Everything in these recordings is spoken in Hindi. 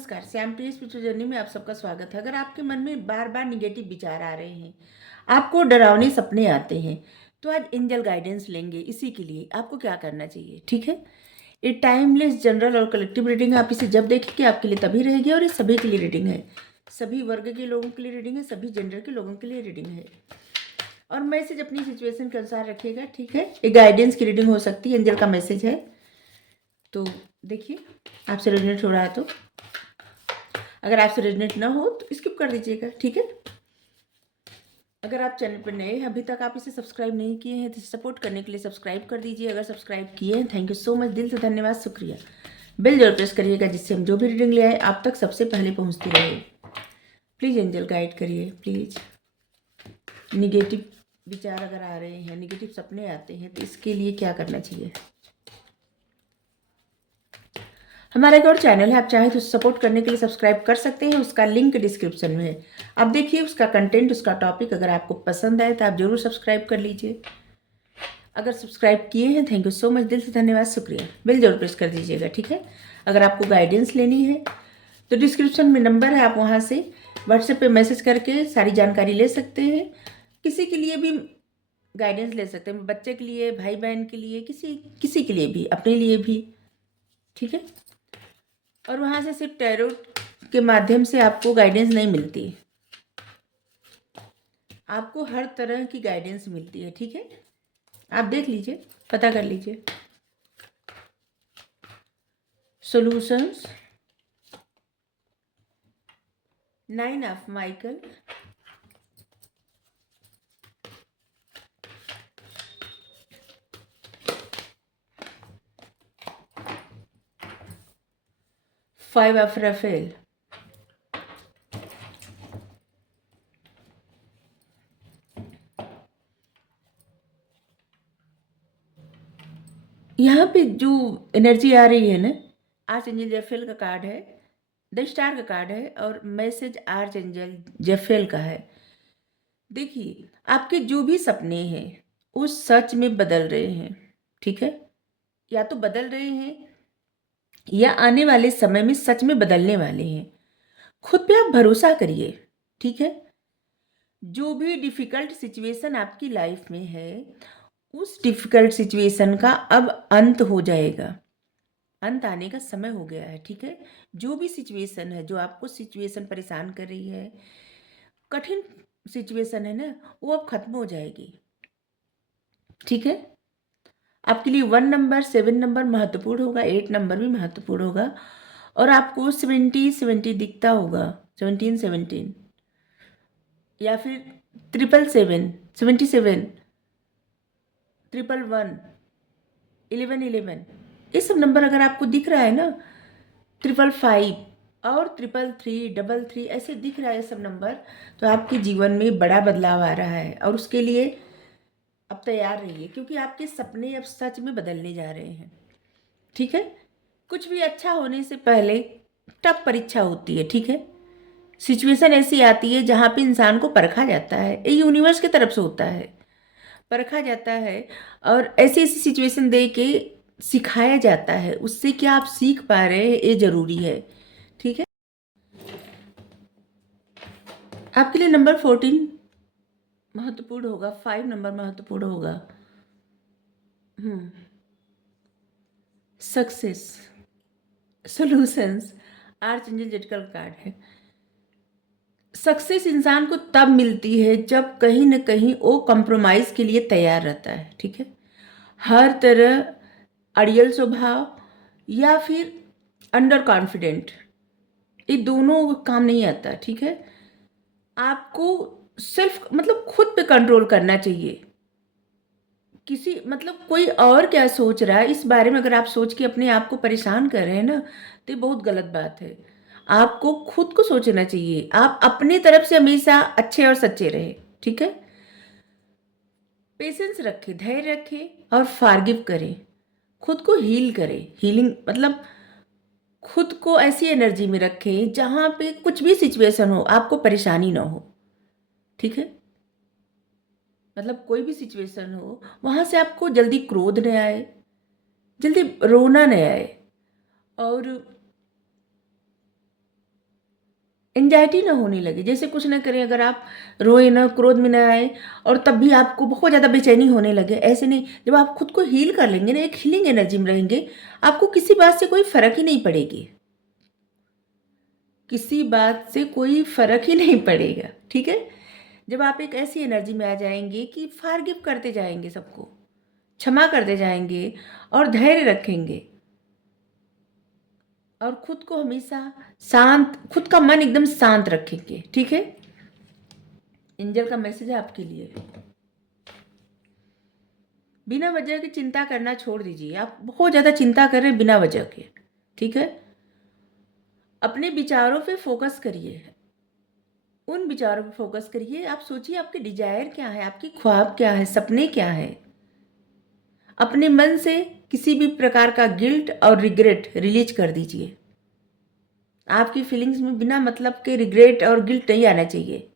नमस्कार, श्याम प्रिय स्पिरिचुअल जर्नी में आप सबका स्वागत है। अगर आपके मन में बार बार निगेटिव विचार आ रहे हैं, आपको डरावने सपने आते हैं, तो आज एंजल गाइडेंस लेंगे। इसी के लिए आपको क्या करना चाहिए, ठीक है। ये टाइमलेस जनरल और कलेक्टिव रीडिंग है। आप इसे जब देखेंगे आपके लिए तभी रहेगी, और ये सभी के लिए रीडिंग है, सभी वर्ग के लोगों के लिए रीडिंग है, सभी जेंडर के लोगों के लिए रीडिंग है। और मैसेज अपनी सिचुएशन के अनुसार रखिएगा, ठीक है। ये गाइडेंस की रीडिंग हो सकती है, एंजल का मैसेज है। तो देखिए, आपसे रेजोनेट हो रहा है तो, अगर आपसे रेजोनेट ना हो तो स्किप कर दीजिएगा, ठीक है। अगर आप चैनल पर नए हैं, अभी तक आप इसे सब्सक्राइब नहीं किए हैं, तो सपोर्ट करने के लिए सब्सक्राइब कर दीजिए। अगर सब्सक्राइब किए हैं, थैंक यू सो मच, दिल से धन्यवाद, शुक्रिया। बेल जरूर प्रेस करिएगा, जिससे हम जो भी रीडिंग ले आए आप तक सबसे पहले पहुंचती रहे। प्लीज़ एंजल गाइड करिए, प्लीज़। निगेटिव विचार अगर आ रहे हैं, निगेटिव सपने आते हैं, तो इसके लिए क्या करना चाहिए। हमारा एक और चैनल है, आप चाहें तो सपोर्ट करने के लिए सब्सक्राइब कर सकते हैं, उसका लिंक डिस्क्रिप्शन में है। आप देखिए उसका कंटेंट, उसका टॉपिक अगर आपको पसंद आए तो आप जरूर सब्सक्राइब कर लीजिए। अगर सब्सक्राइब किए हैं, थैंक यू सो मच, दिल से धन्यवाद, शुक्रिया। बेल जरूर प्रेस कर दीजिएगा, ठीक है। अगर आपको गाइडेंस लेनी है तो डिस्क्रिप्शन में नंबर है, आप वहाँ से व्हाट्सएप पे मैसेज करके सारी जानकारी ले सकते हैं। किसी के लिए भी गाइडेंस ले सकते हैं, बच्चे के लिए, भाई बहन के लिए, किसी किसी के लिए भी, अपने लिए भी, ठीक है। और वहाँ से सिर्फ टैरो के माध्यम से आपको गाइडेंस नहीं मिलती, आपको हर तरह की गाइडेंस मिलती है, ठीक है। आप देख लीजिए, पता कर लीजिए। Solutions, 9 of Michael, five of Raphael, यहाँ पे जो एनर्जी आ रही है ना, आर्च एंजल जेफेल का कार्ड है, द स्टार का कार्ड है, और मैसेज आर्च एंजल जेफेल का है। देखिए, आपके जो भी सपने हैं वो सच में बदल रहे हैं, ठीक है। या तो बदल रहे हैं या आने वाले समय में सच में बदलने वाले हैं। खुद पे आप भरोसा करिए, ठीक है। जो भी डिफ़िकल्ट सिचुएशन आपकी लाइफ में है, उस डिफ़िकल्ट सिचुएशन का अब अंत हो जाएगा, अंत आने का समय हो गया है, ठीक है। जो भी सिचुएशन है, जो आपको सिचुएशन परेशान कर रही है, कठिन सिचुएशन है ना, वो अब खत्म हो जाएगी, ठीक है। आपके लिए 1 नंबर, 7 नंबर महत्वपूर्ण होगा, 8 नंबर भी महत्वपूर्ण होगा, और आपको 70 दिखता होगा, 17 या फिर 777, 77, 111, 1111, ये सब नंबर अगर आपको दिख रहा है ना, 555 और 333, ऐसे दिख रहा है ये सब नंबर, तो आपके जीवन में बड़ा बदलाव आ रहा है, और उसके लिए अब तैयार रहिए, क्योंकि आपके सपने अब सच में बदलने जा रहे हैं, ठीक है। कुछ भी अच्छा होने से पहले टफ परीक्षा होती है, ठीक है। सिचुएशन ऐसी आती है जहाँ पे इंसान को परखा जाता है, ये यूनिवर्स की तरफ से होता है, परखा जाता है, और ऐसी ऐसी सिचुएशन दे के सिखाया जाता है, उससे क्या आप सीख पा रहे हैं ये ज़रूरी है, ठीक है। आपके लिए नंबर 14 महत्वपूर्ण होगा, 5 नंबर महत्वपूर्ण होगा। Success, solutions, archangel Zadkiel card है। सक्सेस इंसान को तब मिलती है जब कहीं ना कहीं वो कंप्रोमाइज़ के लिए तैयार रहता है, ठीक है। हर तरह अड़ियल स्वभाव या फिर अंडर कॉन्फिडेंट, ये दोनों काम नहीं आता, ठीक है। आपको सिर्फ मतलब खुद पे कंट्रोल करना चाहिए। किसी मतलब कोई और क्या सोच रहा है इस बारे में अगर आप सोच के अपने आप को परेशान कर रहे हैं ना, तो ये बहुत गलत बात है। आपको खुद को सोचना चाहिए, आप अपनी तरफ से हमेशा अच्छे और सच्चे रहे, ठीक है। पेशेंस रखें, धैर्य रखें, और फॉरगिव करें, खुद को हील करें। हीलिंग मतलब खुद को ऐसी एनर्जी में रखें जहाँ पे कुछ भी सिचुएशन हो आपको परेशानी ना हो, ठीक है। मतलब कोई भी सिचुएशन हो, वहाँ से आपको जल्दी क्रोध न आए, जल्दी रोना न आए, और एंजाइटी ना होने लगे, जैसे कुछ ना करें, अगर आप रोए ना, क्रोध में ना आए और तब भी आपको बहुत ज़्यादा बेचैनी होने लगे, ऐसे नहीं। जब आप खुद को हील कर लेंगे ना, एक हीलिंग एनर्जी में रहेंगे, आपको किसी बात से कोई फर्क ही नहीं पड़ेगी, किसी बात से कोई फर्क ही नहीं पड़ेगा, ठीक है। जब आप एक ऐसी एनर्जी में आ जाएंगे कि फॉरगिव करते जाएंगे, सबको क्षमा करते जाएंगे और धैर्य रखेंगे और खुद को हमेशा शांत, खुद का मन एकदम शांत रखेंगे, ठीक है। एंजल का मैसेज है आपके लिए, बिना वजह की चिंता करना छोड़ दीजिए। आप बहुत ज़्यादा चिंता कर रहे हैं बिना वजह के, ठीक है। अपने विचारों पे फोकस करिए, उन विचारों पे फोकस करिए। आप सोचिए आपके डिजायर क्या है, आपकी ख्वाब क्या है, सपने क्या है। अपने मन से किसी भी प्रकार का गिल्ट और रिग्रेट रिलीज कर दीजिए। आपकी फीलिंग्स में बिना मतलब के रिग्रेट और गिल्ट नहीं आना चाहिए।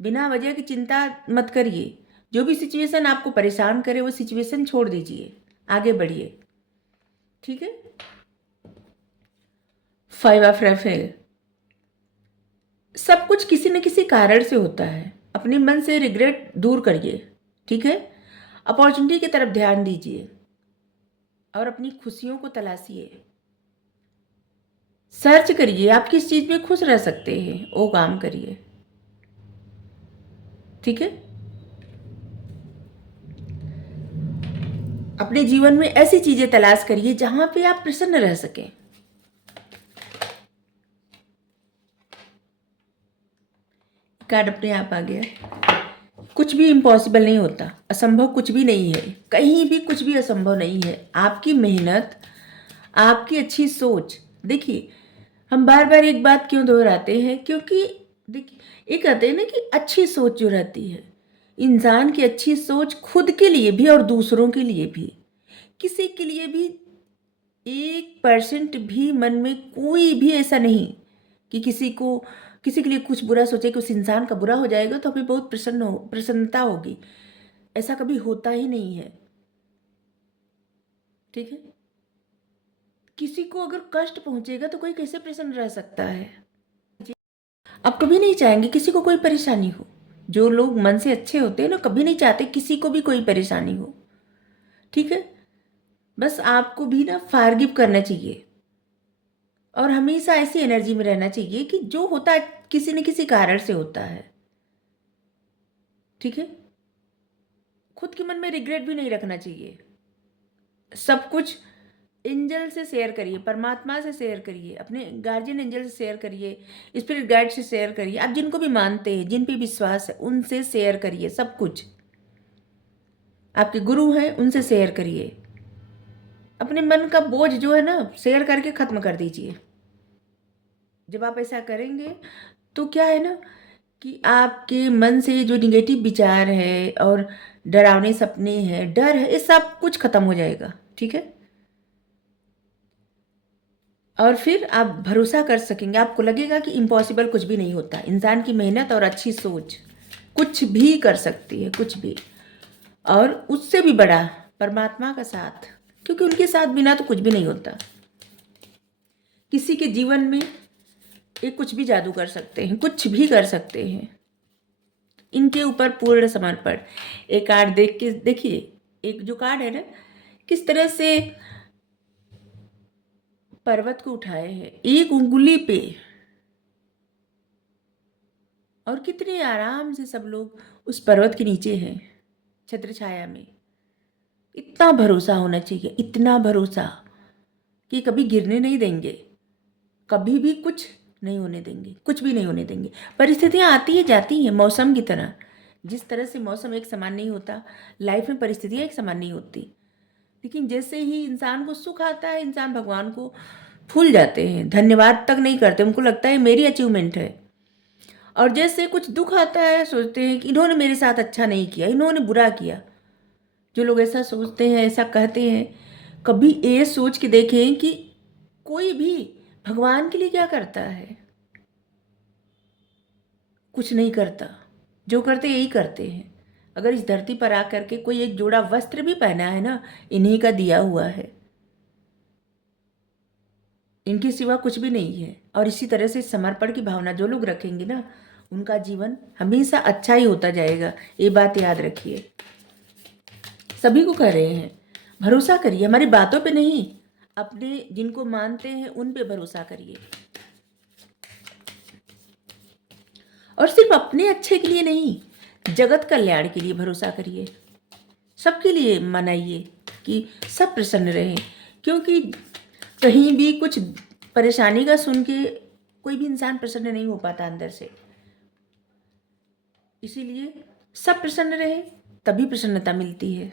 बिना वजह की चिंता मत करिए। जो भी सिचुएशन आपको परेशान करे वो सिचुएशन छोड़ दीजिए, आगे बढ़िए, ठीक है। 5 ऑफ राफेल, सब कुछ किसी न किसी कारण से होता है। अपने मन से रिग्रेट दूर करिए, ठीक है। अपॉर्चुनिटी की तरफ ध्यान दीजिए और अपनी खुशियों को तलाशिए। सर्च करिए आप किस चीज़ में खुश रह सकते हैं, वो काम करिए, ठीक है। अपने जीवन में ऐसी चीज़ें तलाश करिए जहां पे आप प्रसन्न रह सकें। कार्ड अपने आप आ गया। कुछ भी इम्पॉसिबल नहीं होता, असंभव कुछ भी नहीं है, कहीं भी कुछ भी असंभव नहीं है। आपकी मेहनत, आपकी अच्छी सोच, देखिए हम बार बार एक बात क्यों दोहराते हैं, क्योंकि देखिए ये कहते हैं ना कि अच्छी सोच जो रहती है, इंसान की अच्छी सोच खुद के लिए भी और दूसरों के लिए भी, किसी के लिए भी 1% भी मन में कोई भी ऐसा नहीं कि किसी के लिए कुछ बुरा सोचे कि उस इंसान का बुरा हो जाएगा तो हमें बहुत प्रसन्नता होगी। ऐसा कभी होता ही नहीं है, ठीक है। किसी को अगर कष्ट पहुंचेगा तो कोई कैसे प्रसन्न रह सकता है। आप कभी नहीं चाहेंगे किसी को कोई परेशानी हो। जो लोग मन से अच्छे होते हैं ना, कभी नहीं चाहते किसी को भी कोई परेशानी हो, ठीक है। बस आपको भी ना फॉरगिव करना चाहिए और हमेशा ऐसी एनर्जी में रहना चाहिए कि जो होता है किसी न किसी कारण से होता है, ठीक है। खुद के मन में रिग्रेट भी नहीं रखना चाहिए। सब कुछ एंजल से शेयर करिए, परमात्मा से शेयर करिए, अपने गार्जियन एंजल से शेयर करिए, स्पिरिट गाइड से शेयर करिए। आप जिनको भी मानते हैं, जिन पे विश्वास है, उनसे शेयर करिए। सब कुछ आपके गुरु हैं, उनसे शेयर करिए। अपने मन का बोझ जो है ना, शेयर करके ख़त्म कर दीजिए। जब आप ऐसा करेंगे तो क्या है ना कि आपके मन से जो निगेटिव विचार है और डरावने सपने हैं, डर है, ये सब कुछ खत्म हो जाएगा, ठीक है। और फिर आप भरोसा कर सकेंगे, आपको लगेगा कि इम्पॉसिबल कुछ भी नहीं होता। इंसान की मेहनत और अच्छी सोच कुछ भी कर सकती है, कुछ भी। और उससे भी बड़ा परमात्मा का साथ, क्योंकि उनके साथ बिना तो कुछ भी नहीं होता। किसी के जीवन में ये कुछ भी जादू कर सकते हैं, कुछ भी कर सकते हैं। इनके ऊपर पूर्ण समर्पण। एक कार्ड देख के देखिए, एक जो कार्ड है ना, किस तरह से पर्वत को उठाए हैं एक उंगली पे, और कितने आराम से सब लोग उस पर्वत के नीचे हैं, छत्र छाया में। इतना भरोसा होना चाहिए, इतना भरोसा कि कभी गिरने नहीं देंगे, कभी भी कुछ नहीं होने देंगे, कुछ भी नहीं होने देंगे। परिस्थितियाँ आती हैं जाती हैं मौसम की तरह। जिस तरह से मौसम एक समान नहीं होता, लाइफ में परिस्थितियाँ एक समान नहीं होती। लेकिन जैसे ही इंसान को सुख आता है, इंसान भगवान को भूल जाते हैं, धन्यवाद तक नहीं करते। उनको लगता है मेरी अचीवमेंट है। और जैसे कुछ दुख आता है, सोचते हैं कि इन्होंने मेरे साथ अच्छा नहीं किया, इन्होंने बुरा किया। जो लोग ऐसा सोचते हैं, ऐसा कहते हैं, कभी ये सोच के देखें कि कोई भी भगवान के लिए क्या करता है? कुछ नहीं करता। जो करते यही करते हैं। अगर इस धरती पर आकर के कोई एक जोड़ा वस्त्र भी पहना है ना, इन्हीं का दिया हुआ है। इनके सिवा कुछ भी नहीं है। और इसी तरह से समर्पण की भावना जो लोग रखेंगे ना, उनका जीवन हमेशा अच्छा ही होता जाएगा। ये बात याद रखिए। सभी को कह रहे हैं, भरोसा करिए, हमारी बातों पे नहीं, अपने जिनको मानते हैं उन पे भरोसा करिए। और सिर्फ अपने अच्छे के लिए नहीं, जगत कल्याण के लिए भरोसा करिए। सबके लिए मनाइए कि सब प्रसन्न रहें, क्योंकि कहीं भी कुछ परेशानी का सुन के कोई भी इंसान प्रसन्न नहीं हो पाता अंदर से। इसीलिए सब प्रसन्न रहे, तभी प्रसन्नता मिलती है।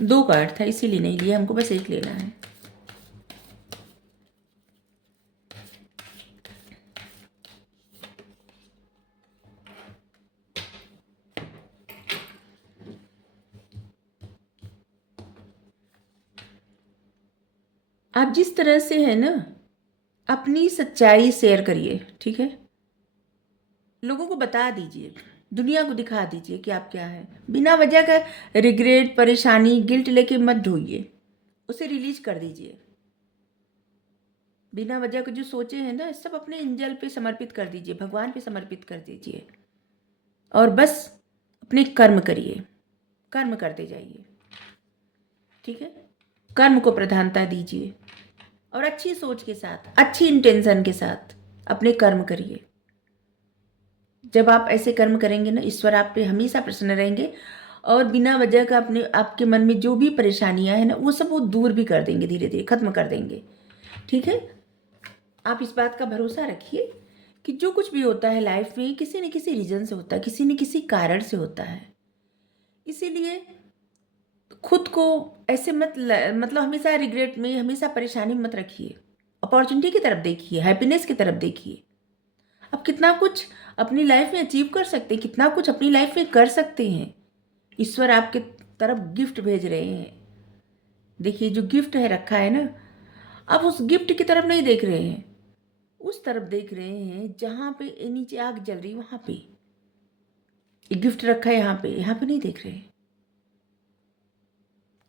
दो कार्ड था इसीलिए नहीं लिया, हमको बस एक लेना है। आप जिस तरह से है ना, अपनी सच्चाई शेयर करिए, ठीक है। लोगों को बता दीजिए, दुनिया को दिखा दीजिए कि आप क्या है। बिना वजह का रिग्रेट, परेशानी, गिल्ट लेके मत ढोइए, उसे रिलीज कर दीजिए। बिना वजह के जो सोचे हैं ना, सब अपने एंजल पे समर्पित कर दीजिए, भगवान पे समर्पित कर दीजिए, और बस अपने कर्म करिए, कर्म करते जाइए, ठीक है। कर्म को प्रधानता दीजिए और अच्छी सोच के साथ, अच्छी इंटेंशन के साथ अपने कर्म करिए। जब आप ऐसे कर्म करेंगे ना, ईश्वर आप पे हमेशा प्रसन्न रहेंगे, और बिना वजह का अपने आपके मन में जो भी परेशानियां हैं ना, वो सब वो दूर भी कर देंगे, धीरे धीरे खत्म कर देंगे, ठीक है। आप इस बात का भरोसा रखिए कि जो कुछ भी होता है लाइफ में, किसी न किसी रीजन से होता है, किसी न किसी कारण से होता है। इसीलिए खुद को ऐसे मतलब हमेशा रिग्रेट में, हमेशा परेशानी मत रखिए। अपॉर्चुनिटी की तरफ देखिए, हैप्पीनेस की तरफ देखिए। आप कितना कुछ अपनी लाइफ में अचीव कर सकते हैं, कितना कुछ अपनी लाइफ में कर सकते हैं। ईश्वर आपके तरफ गिफ्ट भेज रहे हैं। देखिए, जो गिफ्ट है रखा है ना, आप उस गिफ्ट की तरफ नहीं देख रहे हैं, उस तरफ देख रहे हैं जहाँ पे नीचे आग जल रही, वहाँ पे एक गिफ्ट रखा है, यहाँ पे नहीं देख रहे हैं।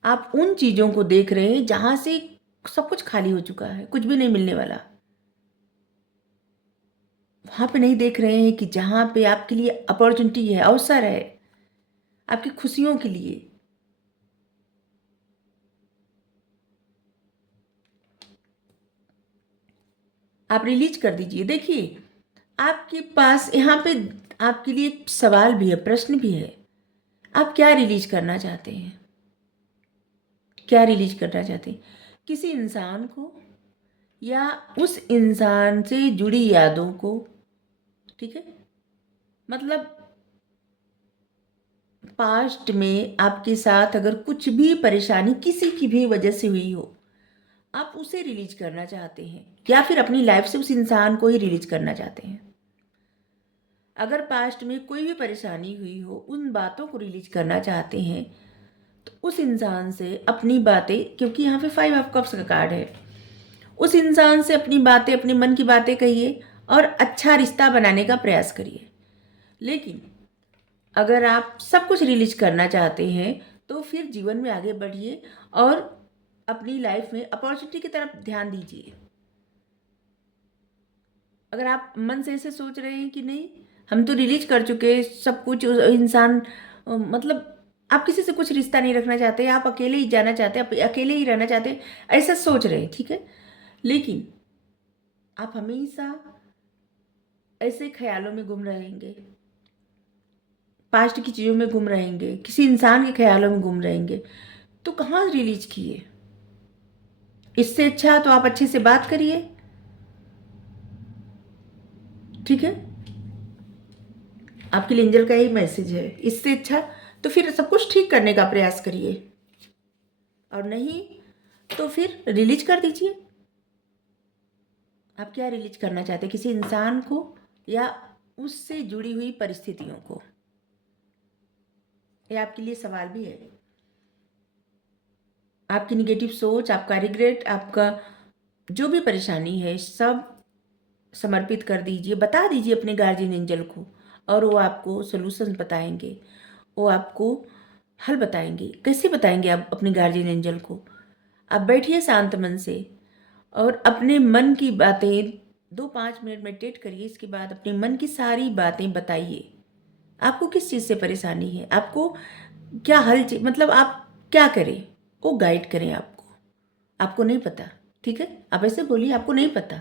आप उन चीज़ों को देख रहे हैं जहाँ से सब कुछ खाली हो चुका है, कुछ भी नहीं मिलने वाला। वहाँ पे नहीं देख रहे हैं कि जहाँ पे आपके लिए अपॉर्चुनिटी है, अवसर है, आपकी खुशियों के लिए। आप रिलीज कर दीजिए। देखिए, आपके पास यहाँ पे आपके लिए एक सवाल भी है, प्रश्न भी है। आप क्या रिलीज करना चाहते हैं? क्या रिलीज करना चाहते हैं? किसी इंसान को, या उस इंसान से जुड़ी यादों को, ठीक है। मतलब पास्ट में आपके साथ अगर कुछ भी परेशानी किसी की भी वजह से हुई हो, आप उसे रिलीज करना चाहते हैं, या फिर अपनी लाइफ से उस इंसान को ही रिलीज करना चाहते हैं। अगर पास्ट में कोई भी परेशानी हुई हो, उन बातों को रिलीज करना चाहते हैं, तो उस इंसान से अपनी बातें, क्योंकि यहाँ पे 5 ऑफ कप्स का कार्ड है, उस इंसान से अपनी बातें, अपने मन की बातें कहिए और अच्छा रिश्ता बनाने का प्रयास करिए। लेकिन अगर आप सब कुछ रिलीज करना चाहते हैं, तो फिर जीवन में आगे बढ़िए और अपनी लाइफ में अपॉर्चुनिटी की तरफ ध्यान दीजिए। अगर आप मन से ऐसे सोच रहे हैं कि नहीं, हम तो रिलीज कर चुके हैं सब कुछ, इंसान मतलब आप किसी से कुछ रिश्ता नहीं रखना चाहते, आप अकेले ही जाना चाहते हैं, आप अकेले ही रहना चाहते हैं, ऐसा सोच रहे हैं, ठीक है। लेकिन आप हमेशा ऐसे ख्यालों में गुम रहेंगे, पास्ट की चीज़ों में गुम रहेंगे, किसी इंसान के ख्यालों में गुम रहेंगे, तो कहाँ रिलीज किए? इससे अच्छा तो आप अच्छे से बात करिए, ठीक है। आपके लिए एंजल का यही मैसेज है। इससे अच्छा तो फिर सब कुछ ठीक करने का प्रयास करिए, और नहीं तो फिर रिलीज कर दीजिए। आप क्या रिलीज करना चाहते हैं? किसी इंसान को या उससे जुड़ी हुई परिस्थितियों को? ये आपके लिए सवाल भी है। आपकी निगेटिव सोच, आपका रिग्रेट, आपका जो भी परेशानी है, सब समर्पित कर दीजिए, बता दीजिए अपने गार्जियन एंजल को, और वो आपको सॉल्यूशन बताएंगे। वो आपको हल बताएंगे। कैसे बताएंगे आप अपने गार्जियन एंजल को? आप बैठिए शांत मन से और अपने मन की बातें 2-5 मिनट मेडिटेट करिए। इसके बाद अपने मन की सारी बातें बताइए। आपको किस चीज़ से परेशानी है, आपको क्या हल चाहिए, मतलब आप क्या करें, वो गाइड करें आपको। आपको नहीं पता, ठीक है, आप ऐसे बोलिए आपको नहीं पता,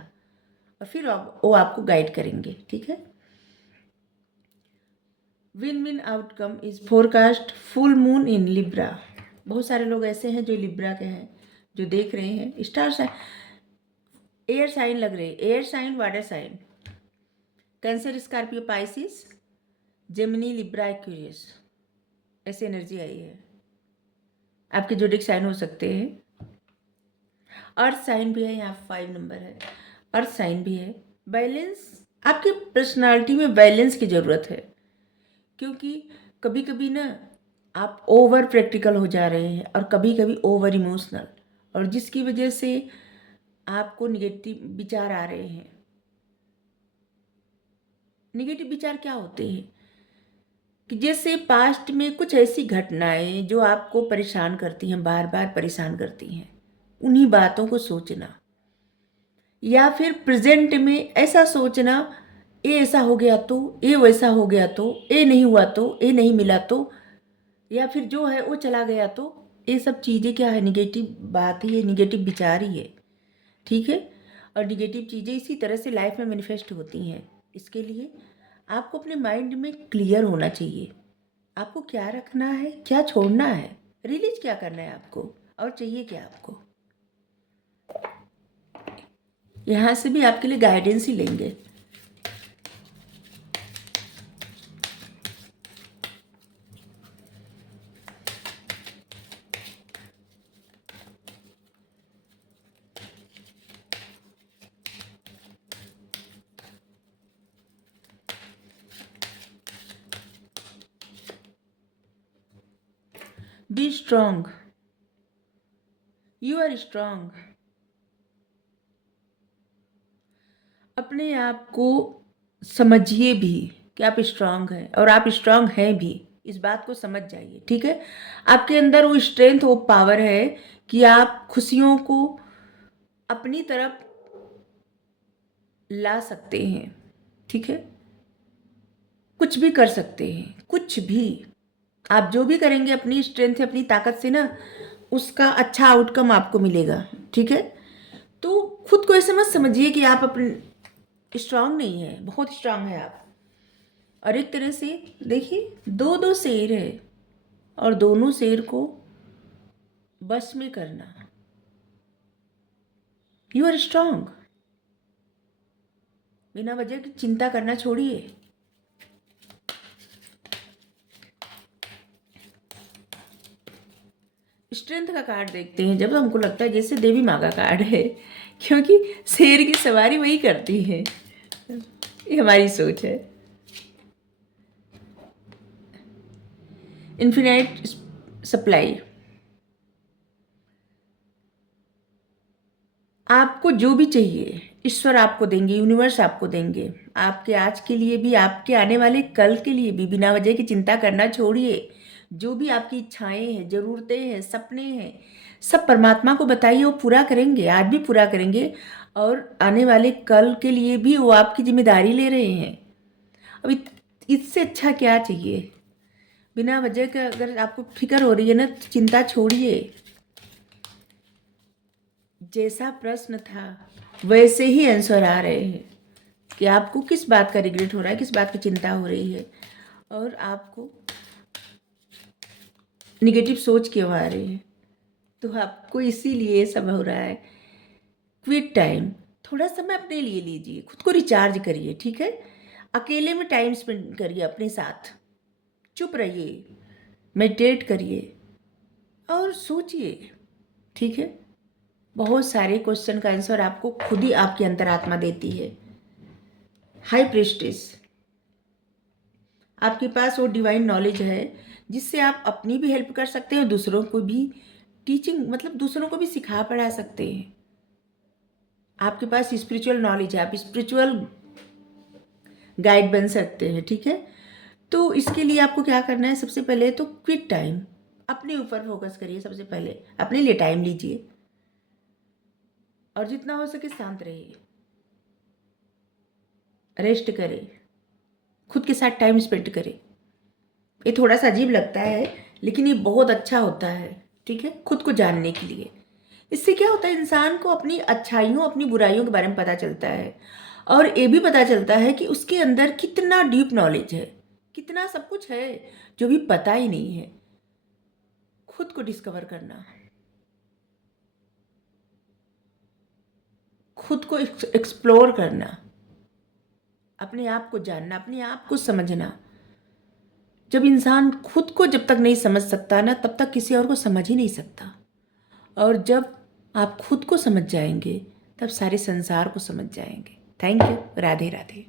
और फिर वो आपको गाइड करेंगे, ठीक है। Win win outcome is forecast full moon in Libra. बहुत सारे लोग ऐसे हैं जो लिब्रा के हैं, जो देख रहे हैं। स्टार साइन, एयर साइन लग रहे, air sign, water sign, Cancer, Scorpio, Pisces, Gemini, Libra, Aquarius, ऐसी एनर्जी आई है। आपके जोडिक साइन हो सकते हैं। अर्थ साइन भी है, यहाँ 5 नंबर है, अर्थ साइन भी है। बैलेंस, आपकी पर्सनालिटी में बैलेंस की ज़रूरत है, क्योंकि कभी कभी ना आप ओवर प्रैक्टिकल हो जा रहे हैं और कभी कभी ओवर इमोशनल, और जिसकी वजह से आपको निगेटिव विचार आ रहे हैं। निगेटिव विचार क्या होते हैं कि जैसे पास्ट में कुछ ऐसी घटनाएं जो आपको परेशान करती हैं, बार बार परेशान करती हैं, उन्हीं बातों को सोचना, या फिर प्रेजेंट में ऐसा सोचना, ये ऐसा हो गया तो, ये वैसा हो गया तो, ये नहीं हुआ तो, ये नहीं मिला तो, या फिर जो है वो चला गया तो। ये सब चीज़ें क्या है, निगेटिव बात ही है, निगेटिव विचार ही है, ठीक है। और निगेटिव चीज़ें इसी तरह से लाइफ में मैनिफेस्ट होती हैं। इसके लिए आपको अपने माइंड में क्लियर होना चाहिए, आपको क्या रखना है, क्या छोड़ना है, रिलीज क्या करना है आपको, और चाहिए क्या आपको। यहाँ से भी आपके लिए गाइडेंस ही लेंगे। Be strong, you are strong. अपने आप को समझिए भी कि आप स्ट्रांग हैं, और आप स्ट्रांग हैं भी, इस बात को समझ जाइए, ठीक है। आपके अंदर वो स्ट्रेंथ, वो पावर है कि आप खुशियों को अपनी तरफ ला सकते हैं, ठीक है। कुछ भी कर सकते हैं, कुछ भी। आप जो भी करेंगे अपनी स्ट्रेंथ से, अपनी ताकत से ना, उसका अच्छा आउटकम आपको मिलेगा, ठीक है। तो खुद को ऐसे मत समझिए कि आप अपने स्ट्रांग नहीं है, बहुत स्ट्रांग है आप। और एक तरह से देखिए, दो दो शेर है, और दोनों शेर को बस में करना, यू आर स्ट्रांग। बिना वजह की चिंता करना छोड़िए। स्ट्रेंथ का कार्ड देखते हैं जब हमको लगता है जैसे देवी माँ का कार्ड है, क्योंकि शेर की सवारी वही करती है, ये हमारी सोच है। इन्फिनाइट सप्लाई, आपको जो भी चाहिए ईश्वर आपको देंगे, यूनिवर्स आपको देंगे, आपके आज के लिए भी, आपके आने वाले कल के लिए भी। बिना वजह की चिंता करना छोड़िए। जो भी आपकी इच्छाएं हैं, ज़रूरतें हैं, सपने हैं, सब परमात्मा को बताइए, वो पूरा करेंगे, आज भी पूरा करेंगे, और आने वाले कल के लिए भी वो आपकी जिम्मेदारी ले रहे हैं। अब इससे अच्छा क्या चाहिए। बिना वजह का अगर आपको फिक्र हो रही है ना, तो चिंता छोड़िए। जैसा प्रश्न था वैसे ही आंसर आ रहे हैं कि आपको किस बात का रिग्रेट हो रहा है, किस बात की चिंता हो रही है, और आपको निगेटिव सोच क्यों आ रही है। तो आपको इसीलिए सब हो रहा है। क्विट टाइम, थोड़ा समय अपने लिए लीजिए, खुद को रिचार्ज करिए, ठीक है। अकेले में टाइम स्पेंड करिए अपने साथ, चुप रहिए, मेडिटेट करिए और सोचिए, ठीक है। बहुत सारे क्वेश्चन का आंसर आपको खुद ही आपकी अंतरात्मा देती है। हाई प्रिस्टेस, आपके पास वो डिवाइन नॉलेज है जिससे आप अपनी भी हेल्प कर सकते हैं और दूसरों को भी टीचिंग, मतलब दूसरों को भी सिखा पढ़ा सकते हैं। आपके पास स्पिरिचुअल नॉलेज है, आप स्पिरिचुअल गाइड बन सकते हैं, ठीक है। तो इसके लिए आपको क्या करना है, सबसे पहले तो क्विट टाइम, अपने ऊपर फोकस करिए। सबसे पहले अपने लिए टाइम लीजिए और जितना हो सके शांत रहिए, रेस्ट करें, खुद के साथ टाइम स्पेंड करें। ये थोड़ा सा अजीब लगता है लेकिन ये बहुत अच्छा होता है, ठीक है, खुद को जानने के लिए। इससे क्या होता है, इंसान को अपनी अच्छाइयों अपनी बुराइयों के बारे में पता चलता है और ये भी पता चलता है कि उसके अंदर कितना डीप नॉलेज है, कितना सब कुछ है जो भी पता ही नहीं है। खुद को डिस्कवर करना, खुद को एक्सप्लोर करना, अपने आप को जानना, अपने आप को समझना। जब इंसान खुद को जब तक नहीं समझ सकता ना, तब तक किसी और को समझ ही नहीं सकता। और जब आप खुद को समझ जाएंगे तब सारे संसार को समझ जाएंगे। Thank you. राधे राधे।